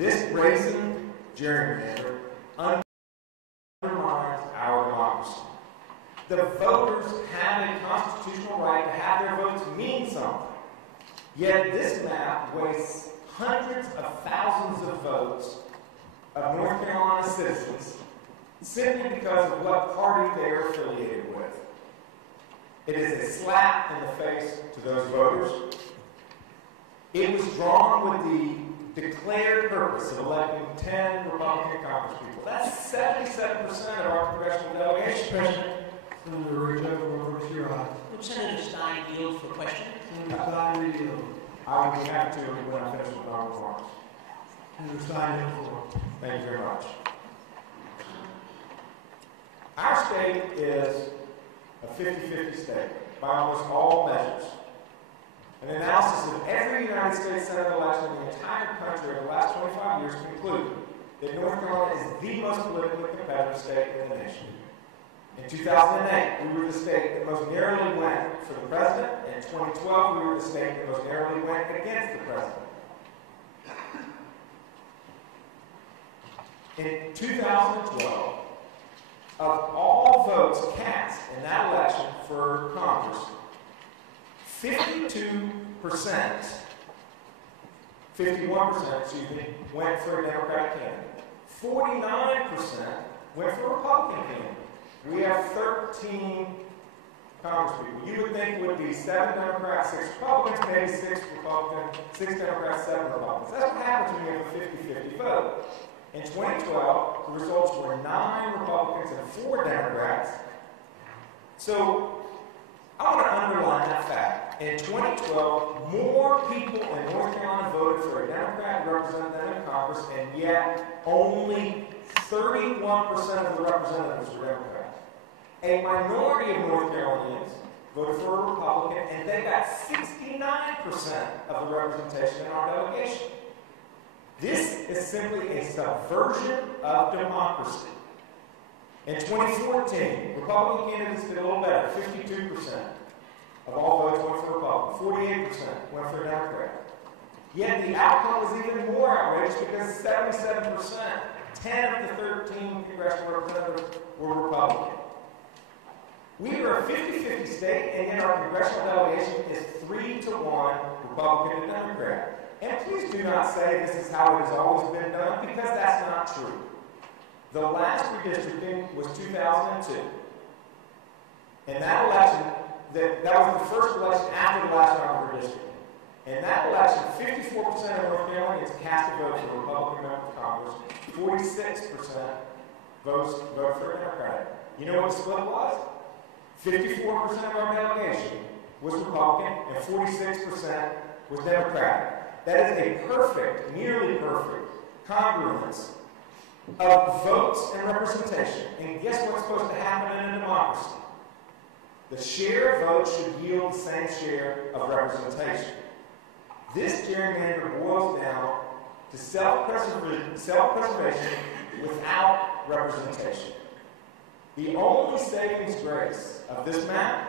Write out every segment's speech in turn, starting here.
This brazen gerrymander undermines our democracy. The voters have a constitutional right to have their votes mean something. Yet this map wastes hundreds of thousands of votes of North Carolina citizens simply because of what party they are affiliated with. It is a slap in the face to those voters. It was drawn with the declared purpose of electing 10 Republican congresspeople. That's 77% of our congressional delegation. President, Senator Ridge, over to your honor. Would Senator Stein yield for question? Senator Stein, yield. I will be happy to when I finish with my remarks. Senator Stein, yield for. Thank you very much. Our state is a 50-50 state by almost all measures. An analysis of every United States Senate election in the entire country over the last 25 years concluded that North Carolina is the most politically competitive state in the nation. In 2008, we were the state that most narrowly went for the president. In 2012, we were the state that most narrowly went against the president. In 2012, of all votes cast in that election for Congress, 51% went for a Democratic candidate. 49% went for a Republican candidate. We have 13 congresspeople. You would think it would be 7 Democrats, 6 Republicans, maybe 6 Republicans, 6 Democrats, 7 Republicans. That's what happens when you have a 50-50 vote. In 2012, the results were 9 Republicans and 4 Democrats. So I want to underline that fact. In 2012, more people in North Carolina voted for a Democrat representative in Congress, and yet only 31% of the representatives were Democrats. A minority of North Carolinians voted for a Republican, and they got 69% of the representation in our delegation. This is simply a subversion of democracy. In 2014, Republican candidates did a little better, 52% of all votes went for Republican, 48% went for Democrat. Yet the outcome was even more outrageous because 77%, 10 of the 13 congressional representatives were Republican. We are a 50-50 state, and yet our congressional delegation is 3-to-1 Republican to Democrat. And please do not say this is how it has always been done, because that's not true. The last redistricting was 2002. And that election, that was the first election after the last round of redistricting. In that election, 54% of North Carolinians cast a vote for a Republican member of Congress, 46% voted for a Democratic. You know what the split was? 54% of our delegation was Republican, and 46% was Democratic. That is a perfect, nearly perfect, congruence of votes and representation. And guess what's supposed to happen in a democracy? The share of votes should yield the same share of representation. This gerrymander boils down to self-preservation without representation. The only saving grace of this map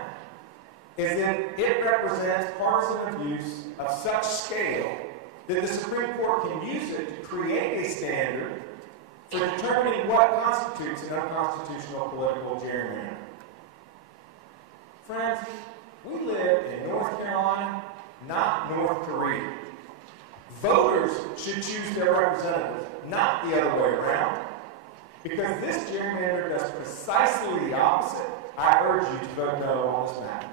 is that it represents partisan abuse of such scale that the Supreme Court can use it to create a standard for determining what constitutes an unconstitutional political gerrymander. Friends, we live in North Carolina, not North Korea. Voters should choose their representatives, not the other way around. Because this gerrymander does precisely the opposite, I urge you to vote no on this map.